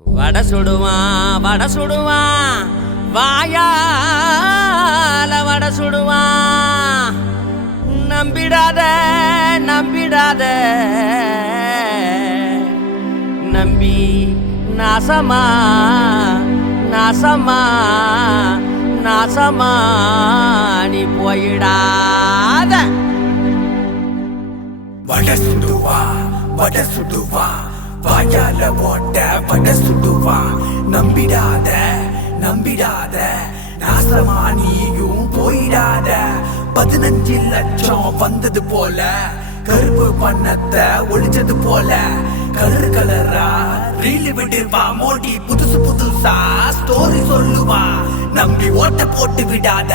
வட சுடுவான் வட சுடுவான் வாயால வட சுடுவான் நம்பிடாத நம்பிடாத. நம்பி நாசமா நாசமா நாசமா. நீ போயிடாத. வட சுடுவா வட சுடுவா. வாயால ஓட்ட வட சுடுவான் நம்பிடாத நம்பிடாத. நாசமா நீயும் போயிடாத. பதினஞ்சு லட்சம் வந்தது போல. கருப்பு பண்ணத்தை ஒளிச்சது போல. கலர் கலரா ரீல் விடுவா மோடி புதுசு புதுசா ஸ்டோரி சொல்லுவா. நம்பி ஓட்ட போட்டு விடாத.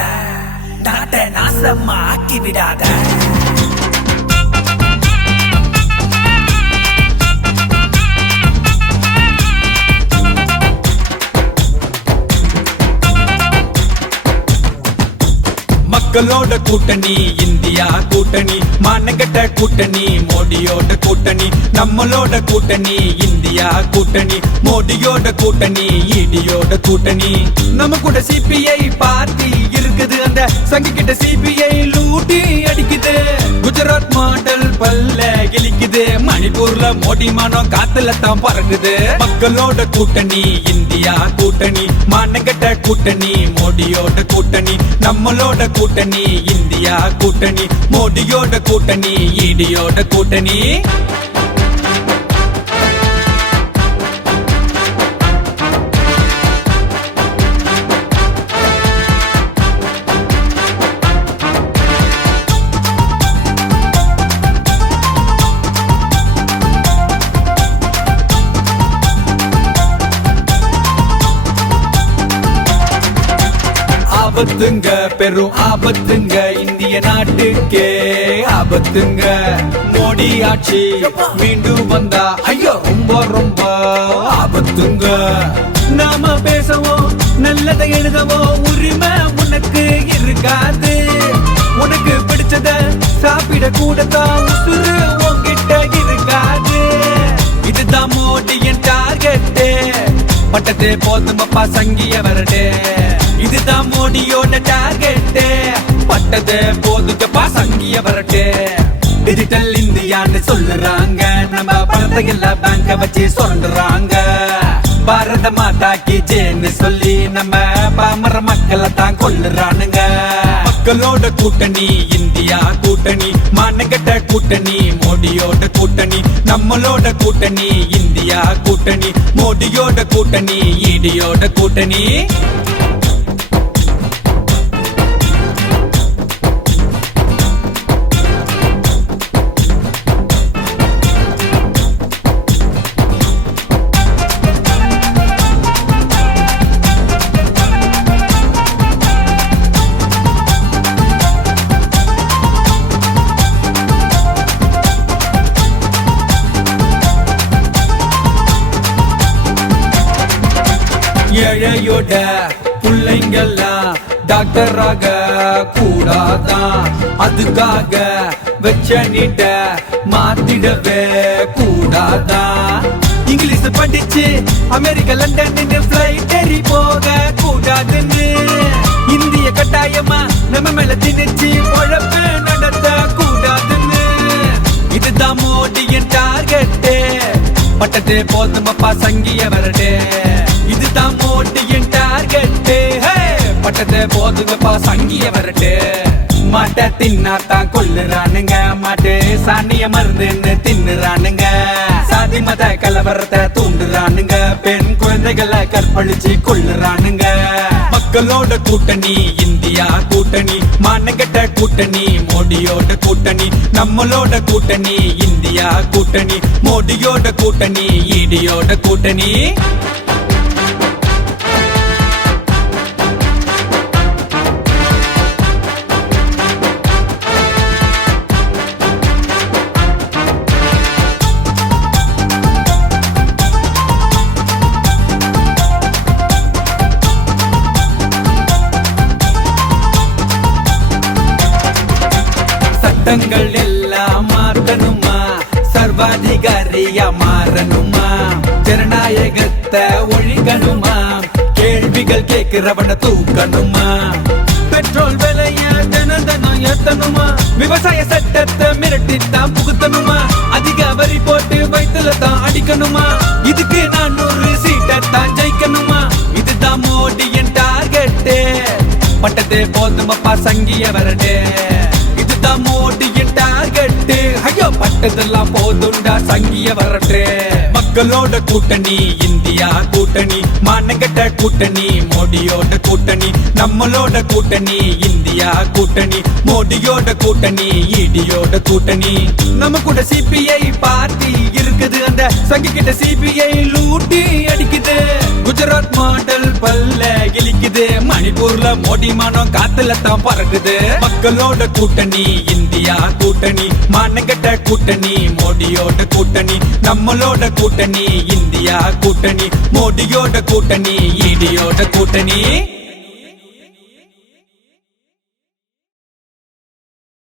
நாட்டை நாசமா ஆக்கி விடாத. மக்களோட கூட்டணி இந்தியா கூட்டணி மானகட்ட கூட்டணி மோடியோட கூட்டணி நம்மளோட கூட்டணி இந்தியா கூட்டணி மோடியோட கூட்டணி இடியோட கூட்டணி. நம்ம கூட சிபிஐ பார்ட்டி இருக்குது. அந்த சங்க கிட்ட சிபிஐ லூட்டி அடிக்குது. குஜராத் மாடல் பல்ல கிளிக்குது மணிப்பூர்ல மோடி மானம் காத்துல தான் பறக்குது. மக்களோட கூட்டணி இந்தியா கூட்டணி மானங்கட்ட கூட்டணி மோடியோட கூட்டணி நம்மளோட கூட்டணி இந்தியா கூட்டணி மோடியோட கூட்டணி இடியோட கூட்டணி. ஆபத்துங்க பெரும் ஆபத்துங்க இந்திய நாட்டுக்கே ஆபத்துங்க. மோடி ஆட்சி மீண்டும் வந்தா ஐயோ ரொம்ப ரொம்ப ஆபத்துங்க. நாம பேசவும் நல்லதை எழுதவும் உரிமை உனக்கு இருக்காது. உனக்கு பிடிச்சத சாப்பிட கூட பட்டது போதுமப்பா சங்கிய வரட்டே இதுதான் மோடியோட டார்கெட்டு. பட்டதே போதுங்கப்பா சங்கிய வரட்டே டிஜிட்டல் இந்தியான்னு சொல்லுறாங்க. நம்ம பணத்தை எல்லாம் பேங்க வச்சு சொல்றாங்க பாரத மாதா கி ஜேன்னு சொல்லி நம்ம பாமர மக்களை தான் கொல்லுறானுங்க. மக்களோட கூட்டணி இந்தியா கூட்டணி மானகட்ட கூட்டணி மோடியோட கூட்டணி நம்மளோட கூட்டணி இந்தியா கூட்டணி மோடியோட கூட்டணி இடியோட கூட்டணி. ஏழையோட பிள்ளைங்கெல்லாம் டாக்டராக கூடாதான். அதுக்காக வச்ச நீட்ட மாத்திடவே கூடாதான். இங்கிலீஷ் படிச்சு அமெரிக்கா லண்டன் பிளைட் ஏறி போக கூடாதுன்னு. இந்திய கட்டாயமா நம்ம மேல திணிச்சு உழப்பு நடத்த கூடாதுன்னு. இதுதான் மோடியின் டார்கெட்டு பட்டது போதுமப்பா சங்கிய வரட்டே. இதுதான் மோட்டு என் டார்கெட்டு பட்டத்தை போதுங்கப்பா சங்கிய வரட்டு. மாட்டை தின்னாத்தான் கொல்லுறானுங்க. மாட்டு சாணிய மருந்துன்னு தின்னுறானுங்க. சாதி மத கலவரத்தை தூண்டுறானுங்க. பெண் குழந்தைகளை கற்பழிச்சு கொள்ளுறானுங்க மக்களோட கூட்டணி இந்தியா கூட்டணி. மானகட்ட கூட்டணி மோடியோட கூட்டணி. நம்மளோட கூட்டணி இந்தியா கூட்டணி. மோடியோட கூட்டணி இடியோட கூட்டணி. சட்டங்கள் எல்லாம் மாத்தணுமா சர்வாதிகாரியா மாறணுமா? ஜனநாயகத்தை ஒழிக்கணுமா? கேள்விகள் கேட்கிறவன தூக்கணுமா? பெட்ரோல் விலைய தினம் ஏத்தணுமா? விவசாய சட்டத்தை மிரட்டித்தான் புகுத்தணுமா? அதிக வரி போட்டு வயிற்றுல தான் அடிக்கணுமா? இதுக்கு நான் நூறு சீட்டை தான் ஜெயிக்கணுமா? இதுதான் மோடியின் டார்கெட்டு பட்டதே போதுமப்பா சங்கிய வரட்டே. ஐயோ போதுண்டா சங்கிய வரட்டே. மக்களோட கூட்டணி இந்தியா கூட்டணி மானங்கட்ட கூட்டணி மோடியோட கூட்டணி நம்மளோட கூட்டணி இந்தியா கூட்டணி மோடியோட கூட்டணி இடியோட கூட்டணி. நம்ம கூட சிபிஐ பார்ட்டி இருக்குது. அந்த சங்கி கிட்ட சிபிஐ லூட்டி. மணிப்பூர்ல மோடி மானம் காத்துல தான் பறக்குது. மக்களோட கூட்டணி இந்தியா கூட்டணி மானங்கட்ட கூட்டணி மோடியோட கூட்டணி நம்மளோட கூட்டணி இந்தியா கூட்டணி மோடியோட கூட்டணி இடியோட கூட்டணி.